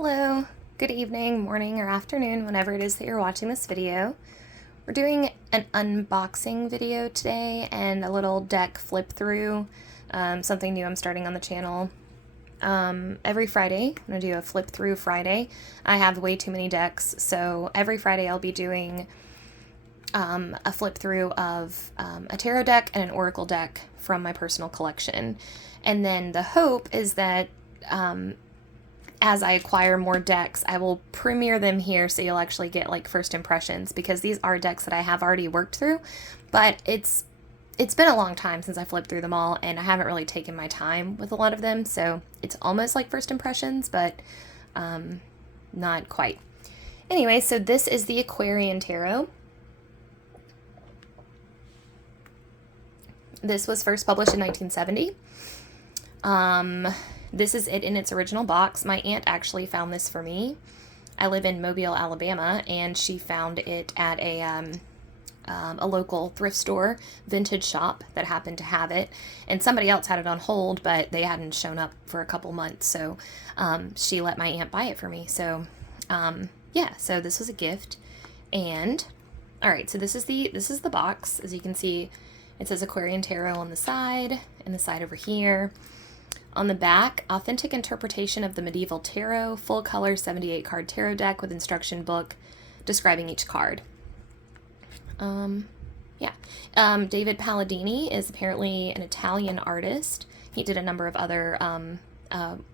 Hello, good evening, morning, or afternoon, whenever it is that you're watching this video. We're doing an unboxing video today and a little deck flip through, something new I'm starting on the channel. Every Friday, I'm going to do a flip through Friday. I have way too many decks, so every Friday I'll be doing a flip through of a tarot deck and an oracle deck from my personal collection. And then the hope is that as I acquire more decks, I will premiere them here so you'll actually get like first impressions, because these are decks that I have already worked through, but it's been a long time since I flipped through them all, and I haven't really taken my time with a lot of them, so it's almost like first impressions, but not quite. Anyway, so this is the Aquarian Tarot. This was first published in 1970. This is it in its original box. My aunt actually found this for me. I live in Mobile, Alabama, and she found it at a local thrift store, vintage shop that happened to have it. And somebody else had it on hold, but they hadn't shown up for a couple months, so she let my aunt buy it for me. So yeah, so this was a gift. And all right, so this is the box. As you can see, it says Aquarian Tarot on the side, and the side over here. On the back, authentic interpretation of the medieval tarot, full color 78 card tarot deck with instruction book describing each card. David Palladini is apparently an Italian artist. He did a number of other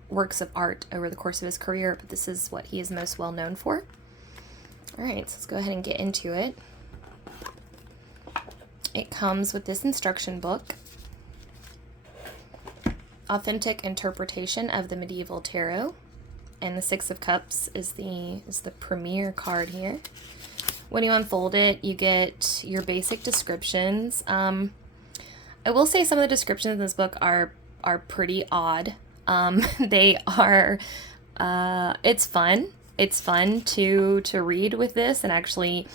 works of art over the course of his career, but this is what he is most well known for. All right, so let's go ahead and get into it. It comes with this instruction book. Authentic interpretation of the medieval tarot, and the Six of Cups is the premier card here. When you unfold it, you get your basic descriptions. I will say some of the descriptions in this book are pretty odd. They are it's fun. It's fun to read with this, and actually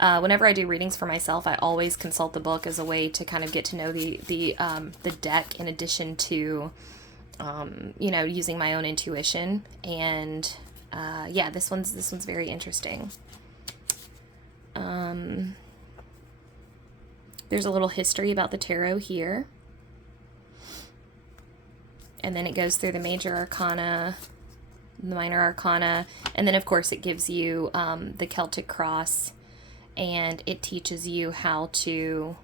whenever I do readings for myself, I always consult the book as a way to kind of get to know the deck, in addition to, using my own intuition. And yeah, this one's very interesting. There's a little history about the tarot here, and then it goes through the major arcana, the minor arcana, and then of course it gives you the Celtic cross. And it teaches you how to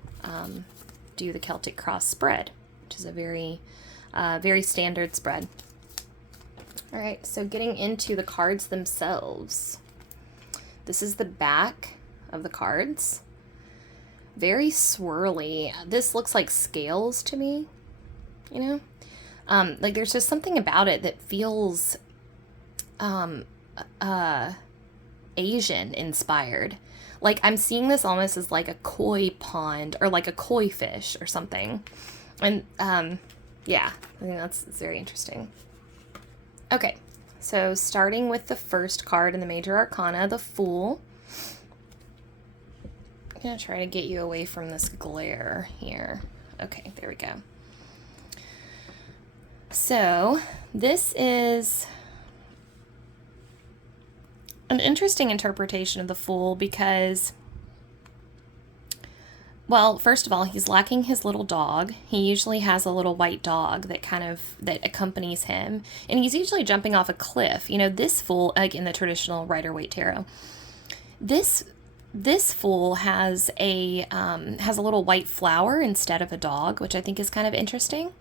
do the Celtic cross spread, which is a very, very standard spread. All right, so getting into the cards themselves. This is the back of the cards. Very swirly. This looks like scales to me, you know? Like there's just something about it that feels Asian inspired. Like, I'm seeing this almost as like a koi pond or like a koi fish or something. And, yeah, I think it's very interesting. Okay, so starting with the first card in the major arcana, the Fool. I'm going to try to get you away from this glare here. Okay, there we go. So, this is an interesting interpretation of the Fool because, well, first of all, he's lacking his little dog. He usually has a little white dog that accompanies him, and he's usually jumping off a cliff. You know, this Fool, like in the traditional Rider-Waite tarot, this Fool has a little white flower instead of a dog, which I think is kind of interesting.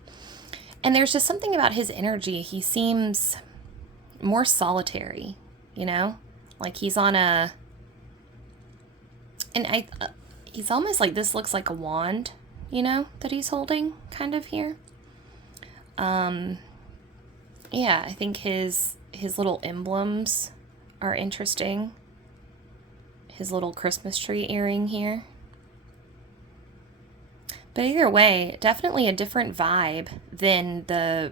And there's just something about his energy. He seems more solitary, you know? Like he's on a, and he's almost like, this looks like a wand, you know, that he's holding kind of here. Yeah, I think his little emblems are interesting. His little Christmas tree earring here. But either way, definitely a different vibe than the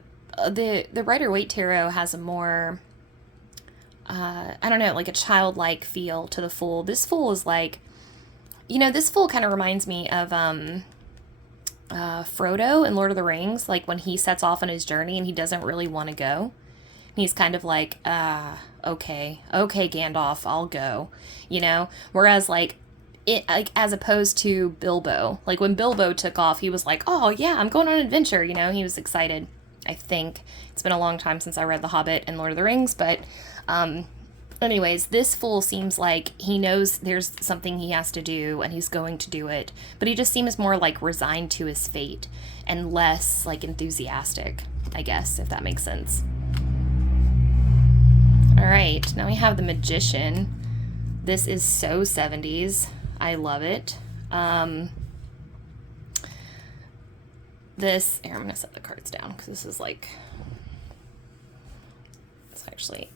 Rider-Waite tarot has a more, I don't know, like a childlike feel to the Fool. This Fool is like, you know, this Fool kind of reminds me of Frodo in Lord of the Rings, like when he sets off on his journey and he doesn't really want to go. he's kind of like, okay, Gandalf, I'll go, you know? Whereas, like, as opposed to Bilbo, like, when Bilbo took off, he was like, oh, yeah, I'm going on an adventure, you know? He was excited, I think. It's been a long time since I read The Hobbit and Lord of the Rings, but, anyways, this fool seems like he knows there's something he has to do, and he's going to do it, but he just seems more, like, resigned to his fate, and less, like, enthusiastic, I guess, if that makes sense. Alright, now we have the Magician. This is so 70s. I love it. This, here, I'm going to set the cards down, because this is, like, it's actually,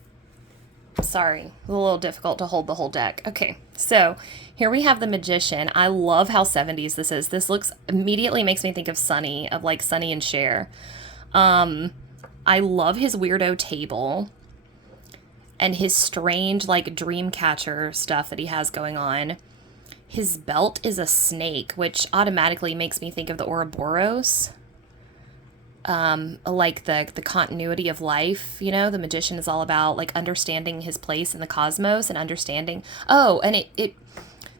sorry, a little difficult to hold the whole deck. Okay, so here we have the Magician. I love how 70s this is. This looks, immediately makes me think of Sunny, of like Sunny and Cher. I love his weirdo table and his strange like dream catcher stuff that he has going on. His belt is a snake, which automatically makes me think of the Ouroboros. Like the continuity of life, you know, the Magician is all about like understanding his place in the cosmos and understanding, and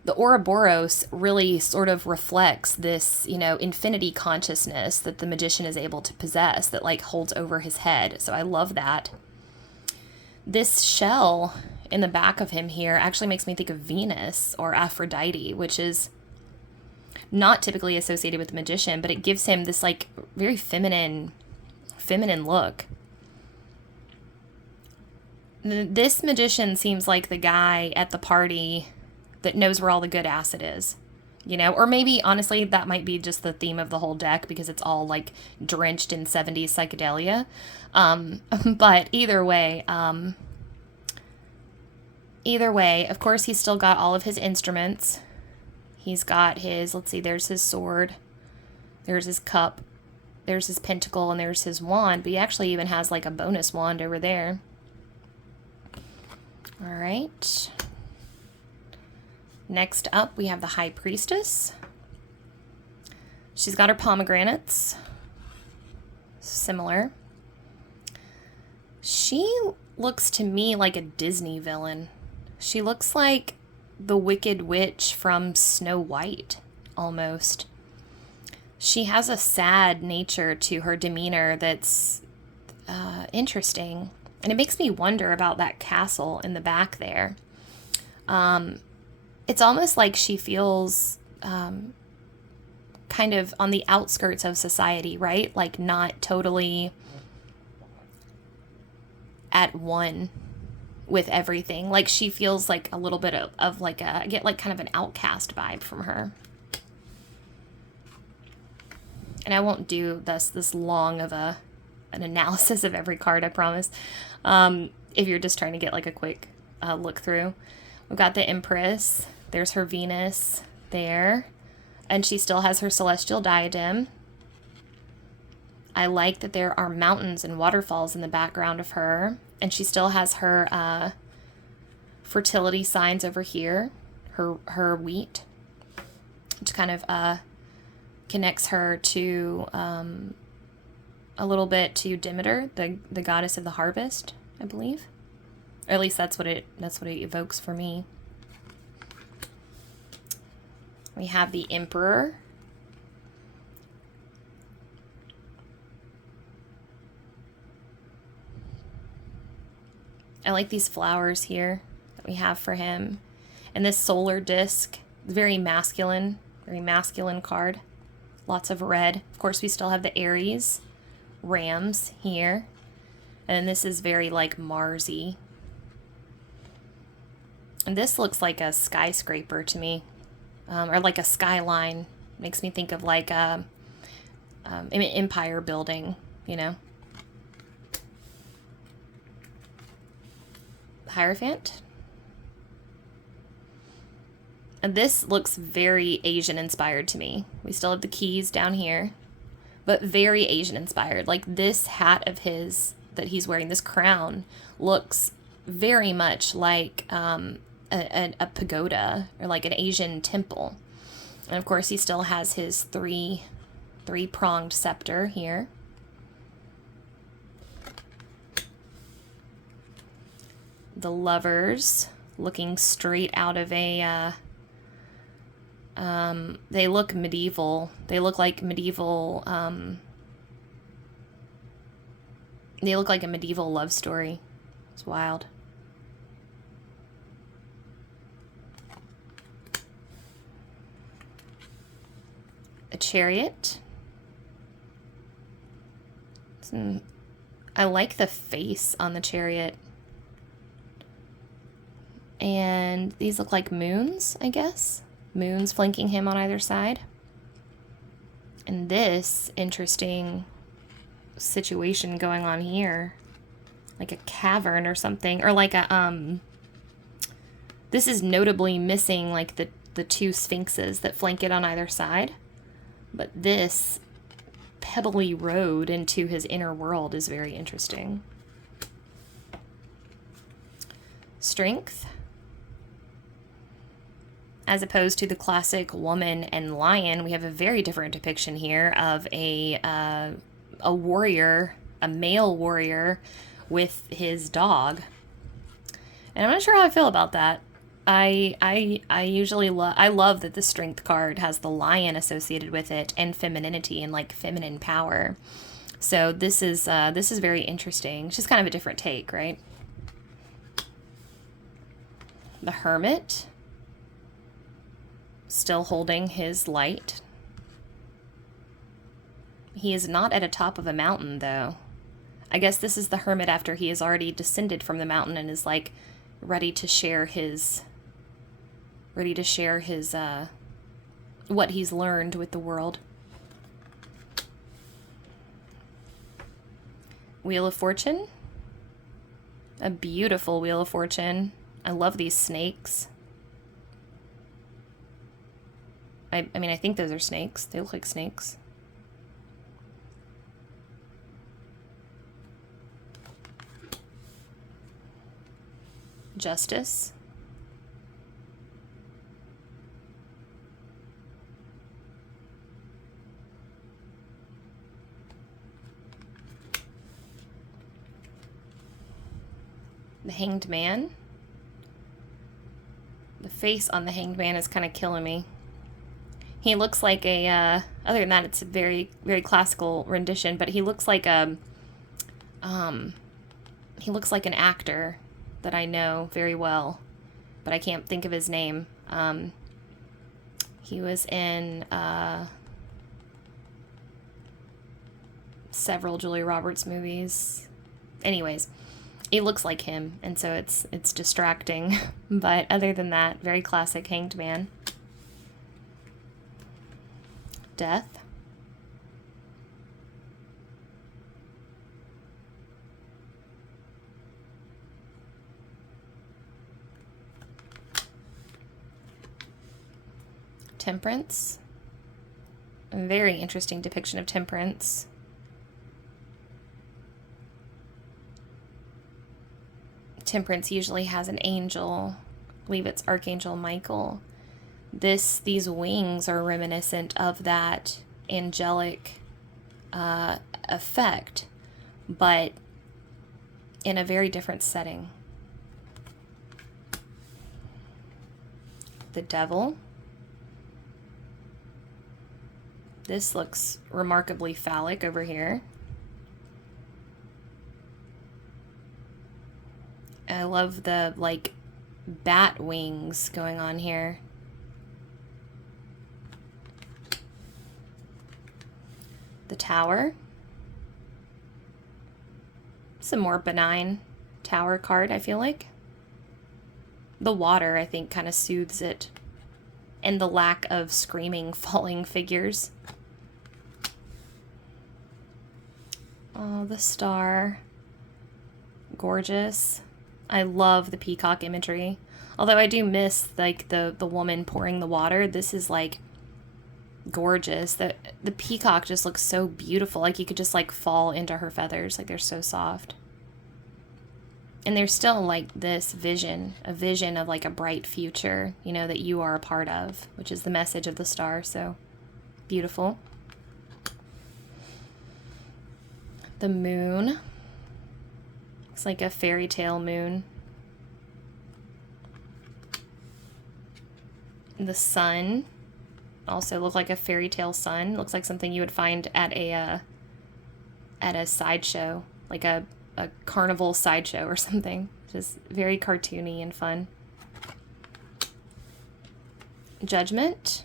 the Ouroboros really sort of reflects this, you know, infinity consciousness that the Magician is able to possess that like holds over his head. So I love that. This shell in the back of him here actually makes me think of Venus or Aphrodite, which is not typically associated with the Magician, but it gives him this like very feminine look. This Magician seems like the guy at the party that knows where all the good acid is, you know, or maybe honestly that might be just the theme of the whole deck because it's all like drenched in 70s psychedelia. But either way, of course, he's still got all of his instruments. He's got his, let's see, there's his sword, there's his cup, there's his pentacle, and there's his wand, but he actually even has like a bonus wand over there. All right. Next up, we have the High Priestess. She's got her pomegranates. Similar. She looks to me like a Disney villain. She looks like the Wicked Witch from Snow White, almost. She has a sad nature to her demeanor that's interesting. And it makes me wonder about that castle in the back there. It's almost like she feels kind of on the outskirts of society, right? Like not totally at one with everything. Like she feels like a little bit of like I get like kind of an outcast vibe from her. And I won't do this long of an analysis of every card, I promise. If you're just trying to get like a quick look through. We've got the Empress. There's her Venus there. And she still has her celestial diadem. I like that there are mountains and waterfalls in the background of her. And she still has her fertility signs over here. Her wheat. Which kind of connects her to a little bit to Demeter, the goddess of the harvest, I believe. Or at least that's what it evokes for me. We have the Emperor. I like these flowers here that we have for him. And this solar disc, very masculine card. Lots of red. Of course, we still have the Aries rams here. And this is very like Marsy. And this looks like a skyscraper to me. Or like a skyline. Makes me think of like an empire building, you know. Hierophant. And this looks very Asian inspired to me. We still have the keys down here, but very Asian inspired. Like this hat of his that he's wearing, this crown, looks very much like a pagoda or like an Asian temple. And of course he still has his three-pronged scepter here. the lovers looking straight out of a, they look medieval. They look like medieval, they look like a medieval love story. It's wild. A chariot. I like the face on the chariot. And these look like moons, I guess. Moons flanking him on either side. And this interesting situation going on here. Like a cavern or something. Or like a, this is notably missing like the two sphinxes that flank it on either side. But this pebbly road into his inner world is very interesting. Strength. As opposed to the classic woman and lion, we have a very different depiction here of a warrior, a male warrior with his dog. And I'm not sure how I feel about that. I usually love that the strength card has the lion associated with it and femininity and like feminine power. So this is very interesting. It's just kind of a different take, right? The hermit, still holding his light. He is not at a top of a mountain though. I guess this is the hermit after he has already descended from the mountain and is like ready to share his what he's learned with the world. Wheel of Fortune. A beautiful Wheel of Fortune. I love these snakes. I mean, I think those are snakes. They look like snakes. Justice. The Hanged Man. The face on the Hanged Man is kind of killing me. He looks like a, other than that, it's a very, very classical rendition, but he looks like a, he looks like an actor that I know very well, but I can't think of his name. He was in, several Julia Roberts movies. Anyways, it looks like him, and so it's distracting. But other than that, very classic Hanged Man. Death. Temperance. A very interesting depiction of temperance. Temperance usually has an angel. I believe it's Archangel Michael. These wings are reminiscent of that angelic effect, but in a very different setting. The Devil. This looks remarkably phallic over here. I love the, like, bat wings going on here. The Tower. Some more benign Tower card, I feel like. The water, I think, kind of soothes it. And the lack of screaming, falling figures. Oh, the Star. Gorgeous. I love the peacock imagery. Although I do miss, like, the woman pouring the water. This is, like, gorgeous. The peacock just looks so beautiful. Like, you could just, like, fall into her feathers. Like, they're so soft. And there's still, like, this vision. A vision of, like, a bright future, you know, that you are a part of. Which is the message of the star. So, beautiful. The moon. It's like a fairy tale moon. The sun also look like a fairy tale sun. Looks like something you would find at a sideshow, like a carnival sideshow or something. Just very cartoony and fun. Judgment.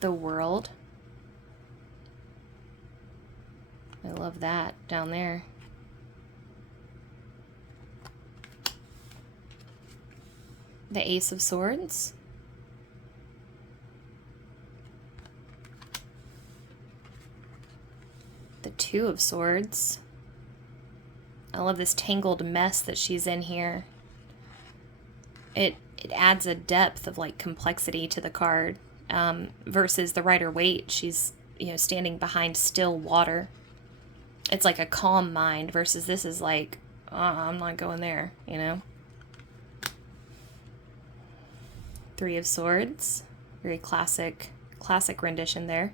The World. I love that down there. The Ace of Swords. The Two of Swords. I love this tangled mess that she's in here. It adds a depth of like complexity to the card, versus the Rider-Waite. She's, you know, standing behind still water. It's like a calm mind versus this is like, I'm not going there, you know. Three of Swords. Very classic rendition there.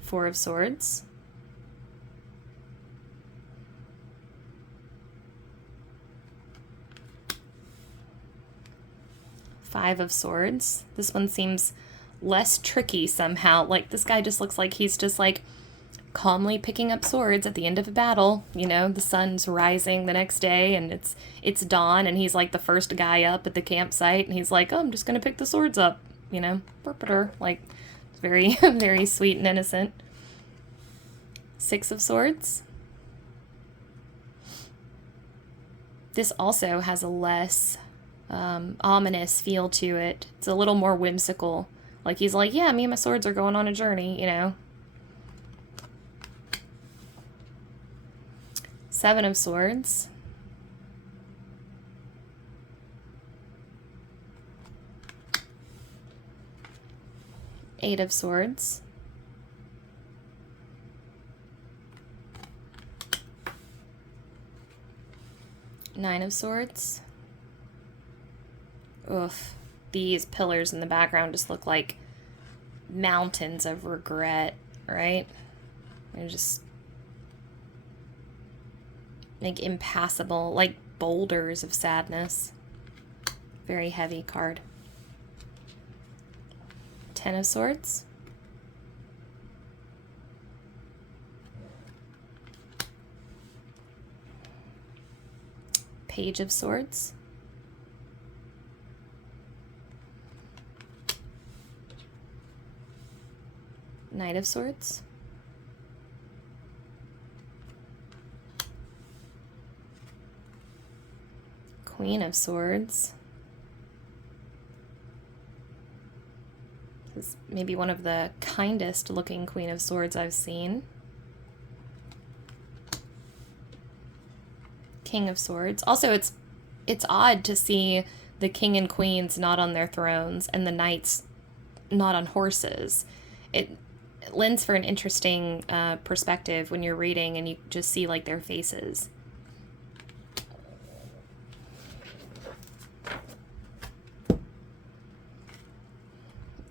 Four of Swords. Five of Swords. This one seems less tricky somehow. Like, this guy just looks like he's just like calmly picking up swords at the end of a battle. You know, the sun's rising the next day and it's dawn and he's like the first guy up at the campsite and he's like, oh, I'm just gonna pick the swords up, you know, like it's very very sweet and innocent. Six of Swords. This also has a less ominous feel to it. It's a little more whimsical. Like he's like, yeah, me and my swords are going on a journey, you know. Seven of Swords. Eight of Swords. Nine of Swords. Oof. These pillars in the background just look like mountains of regret, right? They're just like impassable, like boulders of sadness. Very heavy card. Ten of Swords. Page of Swords. Knight of Swords. Queen of Swords. This is maybe one of the kindest looking Queen of Swords I've seen. King of Swords. Also, it's odd to see the king and queens not on their thrones and the knights not on horses. It lends for an interesting perspective when you're reading and you just see like their faces.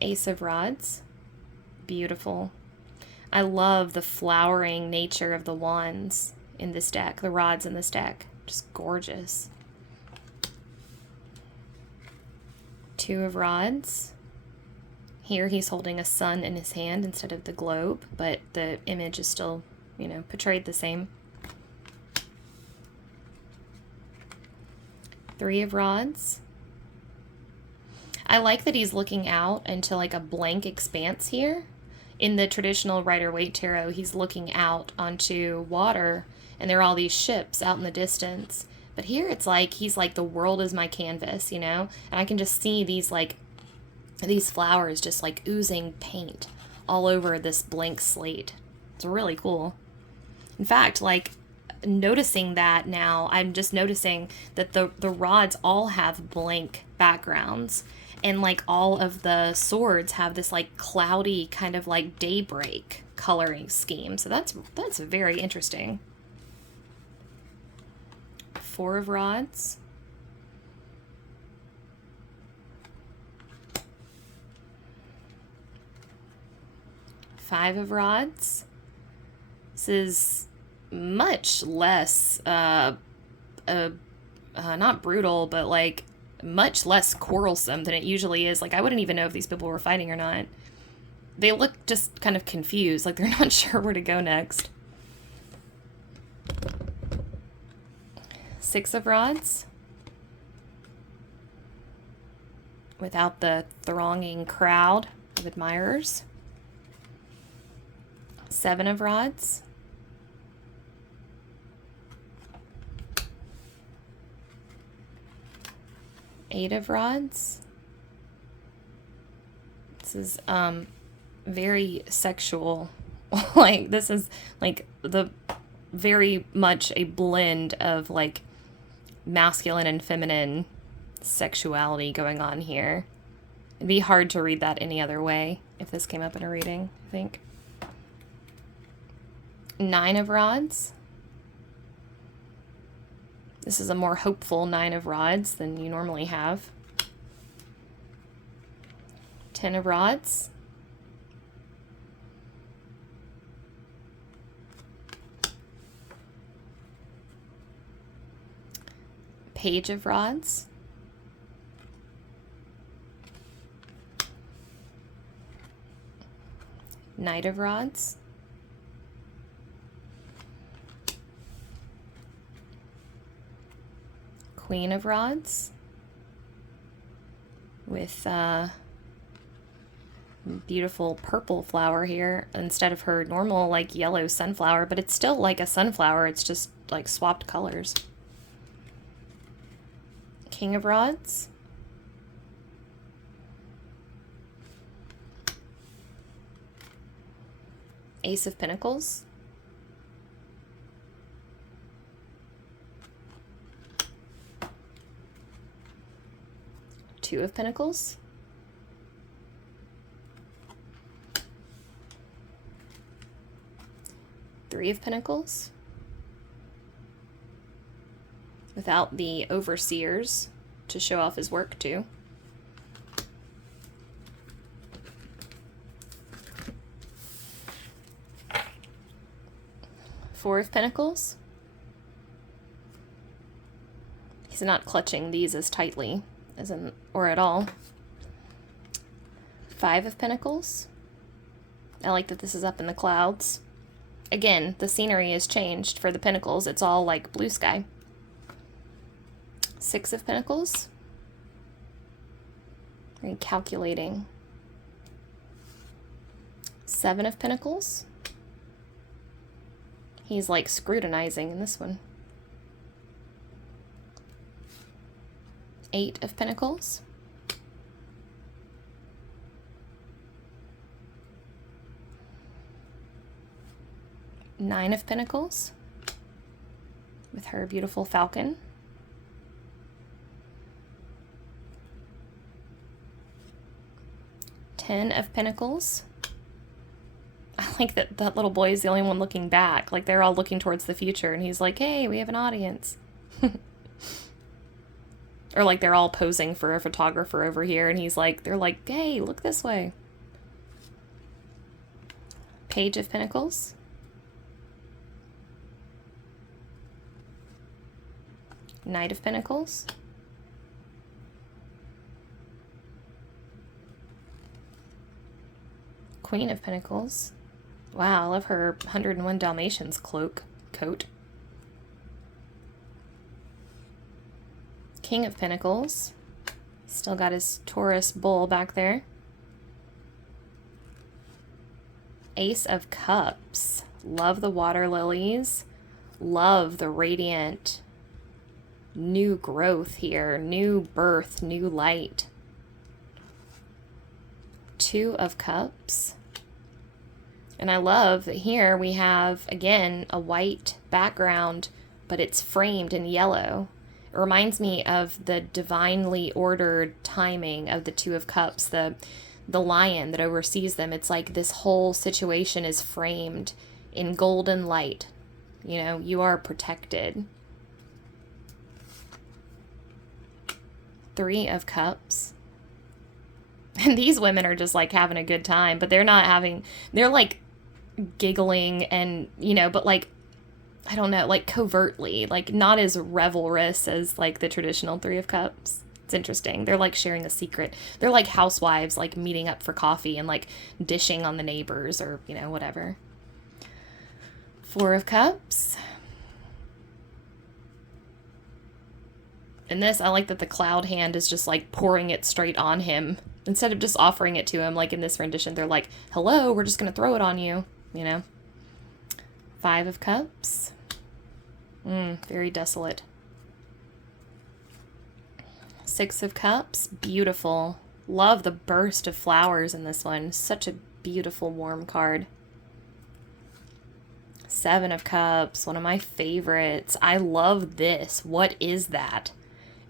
Ace of Rods. Beautiful. I love the flowering nature of the wands in this deck, the rods in this deck. Just gorgeous. Two of Rods. Here he's holding a sun in his hand instead of the globe, but the image is still, you know, portrayed the same. Three of Rods. I like that he's looking out into like a blank expanse here. In the traditional Rider-Waite tarot, he's looking out onto water and there are all these ships out in the distance. But here it's like he's like, the world is my canvas, you know? And I can just see these like these flowers just like oozing paint all over this blank slate. It's really cool. In fact, like noticing that now, I'm just noticing that the rods all have blank backgrounds and like all of the swords have this like cloudy kind of like daybreak coloring scheme. So that's very interesting. Four of Rods. Five of Rods. This is much less, not brutal, but like much less quarrelsome than it usually is. Like, I wouldn't even know if these people were fighting or not. They look just kind of confused, like they're not sure where to go next. Six of Rods. Without the thronging crowd of admirers. Seven of Rods. Eight of Rods. This is very sexual. Like, this is like the very much a blend of like masculine and feminine sexuality going on here. It'd be hard to read that any other way if this came up in a reading, I think. Nine of Rods. This is a more hopeful Nine of Rods than you normally have. Ten of Rods. Page of Rods. Knight of Rods. Queen of Rods. With beautiful purple flower here instead of her normal like yellow sunflower, but it's still like a sunflower, it's just like swapped colors. King of Rods. Ace of Pentacles. Two of Pentacles. Three of Pentacles. Without the overseers to show off his work too. Four of Pentacles. He's not clutching these as tightly as in, or at all. Five of Pentacles. I like that this is up in the clouds. Again, the scenery is changed for the Pentacles. It's all like blue sky. Six of Pentacles. Very calculating. Seven of Pentacles. He's like scrutinizing in this one. Eight of Pentacles. Nine of Pentacles. With her beautiful falcon. Ten of Pentacles. I like that that little boy is the only one looking back. Like, they're all looking towards the future, and he's like, hey, we have an audience. Or like they're all posing for a photographer over here, and he's like, they're like, hey, look this way. Page of Pentacles. Knight of Pentacles. Queen of Pentacles. Wow, I love her 101 Dalmatians coat. King of Pentacles. Still got his Taurus bull back there. Ace of Cups. Love the water lilies. Love the radiant new growth here. New birth, new light. Two of Cups. And I love that here we have, again, a white background, but it's framed in yellow. It reminds me of the divinely ordered timing of the Two of Cups, the lion that oversees them. It's like this whole situation is framed in golden light. You know, you are protected. Three of Cups. And these women are just like having a good time, but they're not having, they're like giggling and, you know, but like, I don't know, like covertly, like not as revelrous as like the traditional Three of Cups. It's interesting. They're like sharing a secret. They're like housewives, like meeting up for coffee and like dishing on the neighbors or, you know, whatever. Four of Cups. And this, I like that the cloud hand is just like pouring it straight on him. Instead of just offering it to him, like in this rendition, they're like, hello, we're just going to throw it on you, you know? Five of Cups. Very desolate. Six of Cups. Beautiful. Love the burst of flowers in this one. Such a beautiful, warm card. Seven of Cups. One of my favorites. I love this. What is that?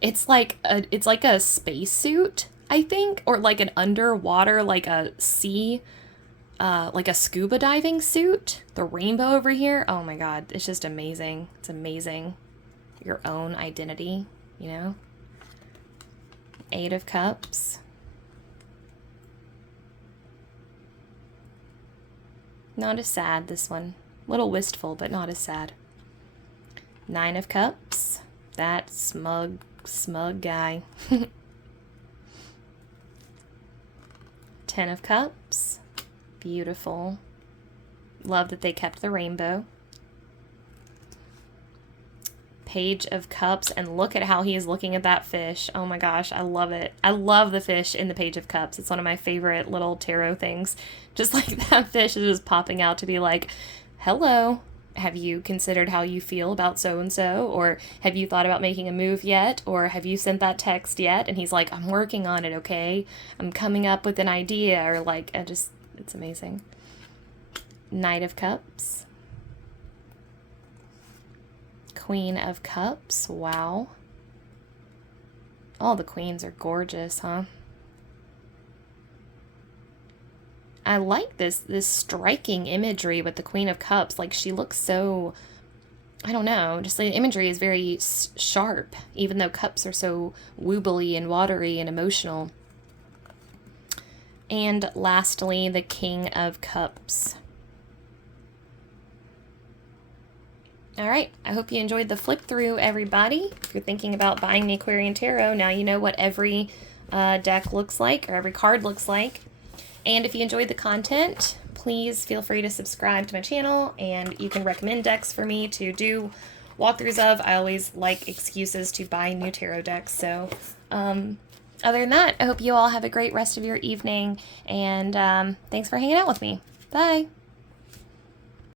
It's like a spacesuit, I think, or like an underwater, like a sea, like a scuba diving suit. The rainbow over here. Oh my God, it's just amazing. It's amazing. Your own identity, you know? Eight of Cups. Not as sad, this one. A little wistful, but not as sad. Nine of Cups. That smug guy. 10 of Cups. Beautiful. Love that they kept the rainbow. Page of Cups, and look at how he is looking at that fish. Oh my gosh, I love it. I love the fish in the Page of Cups. It's one of my favorite little tarot things. Just like that fish is just popping out to be like, hello. Have you considered how you feel about so-and-so? Or have you thought about making a move yet? Or have you sent that text yet? And he's like, I'm working on it, okay? I'm coming up with an idea. Or like, it's amazing. Knight of Cups. Queen of Cups. Wow. All the queens are gorgeous, huh? I like this striking imagery with the Queen of Cups. Like, she looks so, I don't know, just the imagery is very sharp, even though cups are so woobly and watery and emotional. And lastly, the King of Cups. All right, I hope you enjoyed the flip through, everybody. If you're thinking about buying the Aquarian Tarot, now you know what every deck looks like, or every card looks like. And if you enjoyed the content, please feel free to subscribe to my channel, and you can recommend decks for me to do walkthroughs of. I always like excuses to buy new tarot decks. So other than that, I hope you all have a great rest of your evening, and thanks for hanging out with me. Bye!